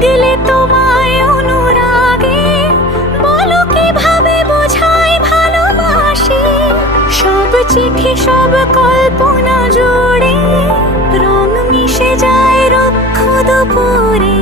লাগলে তোমায় অনুরাগে, বলো কিভাবে বোঝাই ভালোবাসি। সব চিঠি সব কল্পনা জুড়ে রং মিশে যায় রুক্ষ দুপুরে।